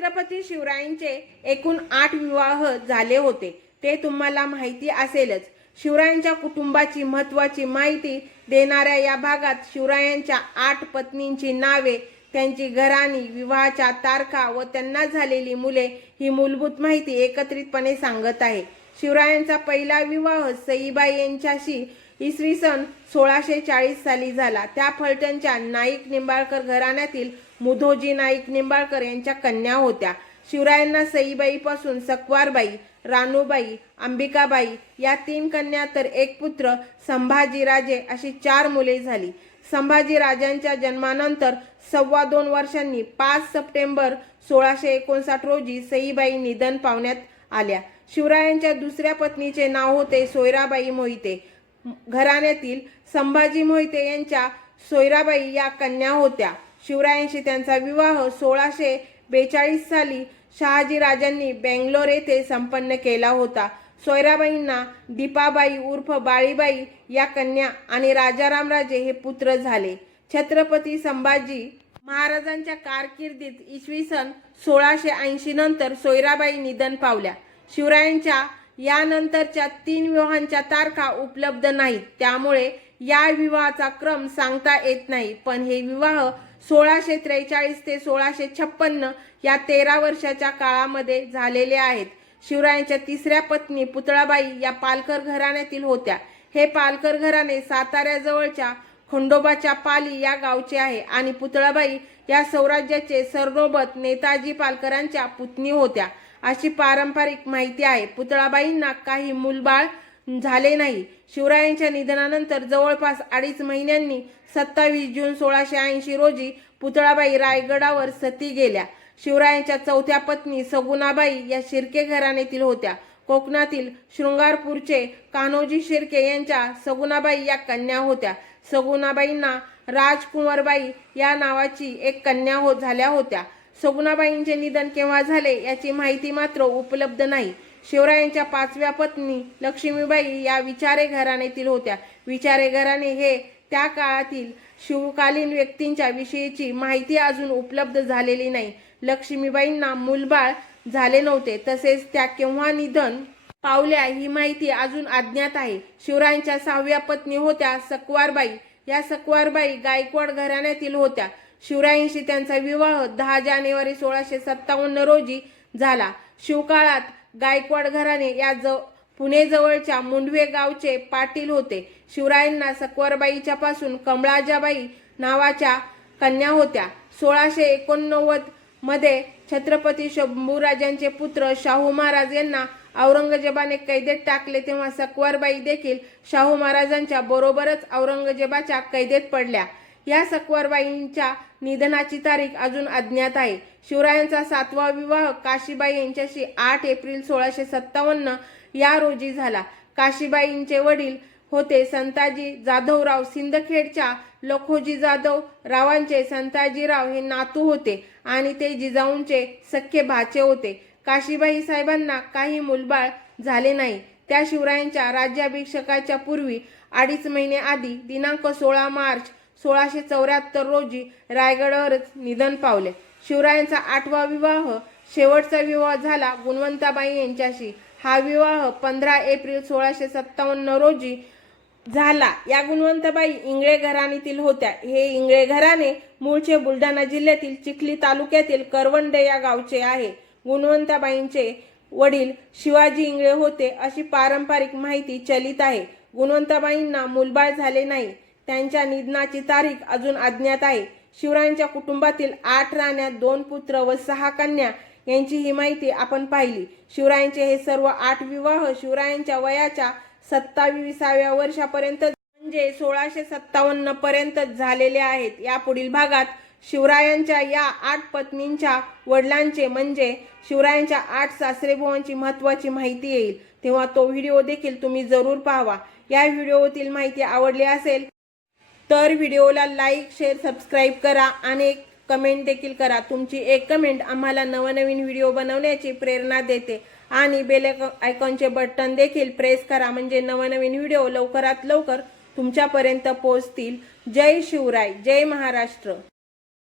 छत्रपती शिवरायांचे एकूण आठ विवाह झाले होते. ते तुम्हाला माहिती असेलच. शिवरायांच्या कुटुंबाची महत्वाची माहिती देणाऱ्या या भागात शिवरायांच्या आठ पत्नींची नावे त्यांची घराणी विवाहाच्या तारखा व त्यांना झालेली मुले ही मूलभूत माहिती एकत्रितपणे सांगत आहे. शिवरायांचा पहिला विवाह सईबाई यांच्याशी इसवी सन सोळाशे चाळीस साली झाला. त्या फलटणच्या नाईक निंबाळकर घराण्यातील मुधोजी नाईक निंबाळकर यांच्या कन्या होत्या. शिवरायांना सईबाईपासून सकवारबाई रानूबाई अंबिकाबाई या तीन कन्या तर एक पुत्र संभाजीराजे अशी चार मुले झाली. संभाजी राजांच्या जन्मानंतर सव्वा दोन वर्षांनी पाच सप्टेंबर सोळाशे एकोणसाठ रोजी सईबाई निधन पावण्यात आल्या. शिवरायांच्या दुसऱ्या पत्नीचे नाव होते सोयराबाई मोहिते. घराण्यातील संभाजी मोहिते यांच्या सोयराबाई या कन्या होत्या. शिवरायांशी त्यांचा विवाह सोळाशे बेचाळीस साली शहाजी राजांनी बेंगलोर येथे संपन्न केला होता. सोयराबाईंना दीपाबाई उर्फ बाळीबाई या कन्या आणि राजारामराजे हे पुत्र झाले. छत्रपती संभाजी महाराजांच्या कारकिर्दीत इसवी सन सोळाशे ऐंशी नंतर सोयराबाई निधन पावल्या. शिवरायांच्या यानंतरच्या तीन विवाहांच्या तारखा उपलब्ध नाहीत. त्यामुळे या विवाहाचा क्रम सांगता येत नाही. पण हे विवाह सोळाशे त्रेचाळीस ते सोळाशे छप्पन्न या तेरा वर्षाच्या काळामध्ये झालेले आहेत. शिवरायांच्या तिसऱ्या पत्नी पुतळाबाई या पालकर घराण्यातील होत्या. हे पालकर घराणे साताऱ्याजवळच्या खंडोबाच्या पाली या गावचे आहे आणि पुतळाबाई या स्वराज्याचे सरनोबत नेताजी पालकरांच्या पुतणी होत्या. अशी पारंपरिक माहिती आहे. पुतळाबाईंना काही मूलबाळ झाले नाही. शिवरायांच्या निधनानंतर जवळपास अडीच महिन्यांनी सत्तावीस जून सोळाशे ऐंशी रोजी पुतळाबाई रायगडावर सती गेल्या. शिवरायांच्या चौथ्या पत्नी सगुणाबाई या शिर्के घराण्यातील होत्या. कोकणातील शृंगारपूरचे कान्होजी शिर्के यांच्या सगुणाबाई या कन्या होत्या. सगुणाबाईंना राजकुंवरबाई या नावाची एक कन्या हो झाल्या होत्या. सगुणाबाईंचे निधन केव्हा झाले याची माहिती मात्र उपलब्ध नाही. शिवरायांच्या पाचव्या पत्नी लक्ष्मीबाई या विचारे घराण्यातील होत्या. विचारे घराणे हे त्या काळातील शिवकालीन व्यक्तींच्या विषयीची माहिती अजून उपलब्ध झालेली नाही. लक्ष्मीबाईंना मूलबाळ झाले नव्हते. तसेच त्या केव्हा निधन पावल्या ही माहिती अजून अज्ञात आहे. शिवरायांच्या सहाव्या पत्नी होत्या सकवारबाई या सकवारबाई गायकवाड घराण्यातील होत्या. शिवरायांशी त्यांचा विवाह दहा जानेवारी सोळाशे सत्तावन्न रोजी झाला. शिवकाळात गायकवाड घराणे या जव पुणेजवळच्या मुंडवे गावचे पाटील होते. शिवरायांना सकवरबाईच्या पासून कमळाजाबाई नावाच्या कन्या होत्या. सोळाशे एकोणनव्वदमध्ये छत्रपती शंभूराजांचे पुत्र शाहू महाराज यांना औरंगजेबाने कैदेत टाकले तेव्हा सकवारबाई देखील शाहू महाराजांच्या बरोबरच औरंगजेबाच्या कैदेत पडल्या. या सकवरबाईंच्या निधनाची तारीख अजून अज्ञात आहे. शिवरायांचा सातवा विवाह काशीबाई यांच्याशी आठ एप्रिल सोळाशे सत्तावन्न या रोजी झाला. काशीबाईंचे वडील होते संताजी जाधवराव सिंदखेडच्या लखोजी जाधव. रावांचे संताजीराव हे नातू होते आणि ते जिजाऊंचे सख्खे भाचे होते. काशीबाई साहेबांना काही मुलबाळ झाले नाही. त्या शिवरायांच्या राज्याभिषेकाच्या पूर्वी अडीच महिने आधी दिनांक सोळा मार्च सोळाशे चौऱ्याहत्तर रोजी रायगडावरच निधन पावले. शिवरायांचा आठवा विवाह शेवटचा विवाह झाला गुणवंताबाई यांच्याशी. हा विवाह पंधरा एप्रिल सोळाशे सत्तावन्न रोजी झाला. या गुणवंतबाई इंगळे घराणीतील होत्या. हे इंगळे घराणे मूळचे बुलढाणा जिल्ह्यातील चिखली तालुक्यातील करवंडे या गावचे आहे. गुणवंताबाईंचे वडील शिवाजी इंगळे होते अशी पारंपरिक माहिती चलित आहे. गुणवंताबाईंना मुलबाळ झाले नाही. त्यांच्या निधनाची तारीख अजून अज्ञात आहे. शिवरायांच्या कुटुंबातील आठ राण्या दोन पुत्र व सहा कन्या यांची ही माहिती आपण पाहिली. शिवरायांचे हे सर्व आठ विवाह शिवरायांच्या वयाच्या सत्ताविसाव्या वर्षापर्यंत म्हणजे सोळाशे सत्तावन्न पर्यंत झालेले आहेत. या पुढील भागात शिवरायांच्या या आठ पत्नींच्या वडिलांचे म्हणजे शिवरायांच्या आठ सासरेबुवांची महत्वाची माहिती येईल. तेव्हा तो व्हिडिओ देखील तुम्ही जरूर पाहावा. या व्हिडिओतील माहिती आवडली असेल तर व्हिडिओला लाईक शेअर सबस्क्राईब करा आणि एक कमेंट देखील करा. तुमची एक कमेंट आम्हाला नवनवीन व्हिडिओ बनवण्याची प्रेरणा देते. आणि बेल आयकॉनचे बटन देखील प्रेस करा. म्हणजे नवनवीन व्हिडिओ लवकरात लवकर तुमच्यापर्यंत पोहोचतील. जय शिवराय. जय महाराष्ट्र.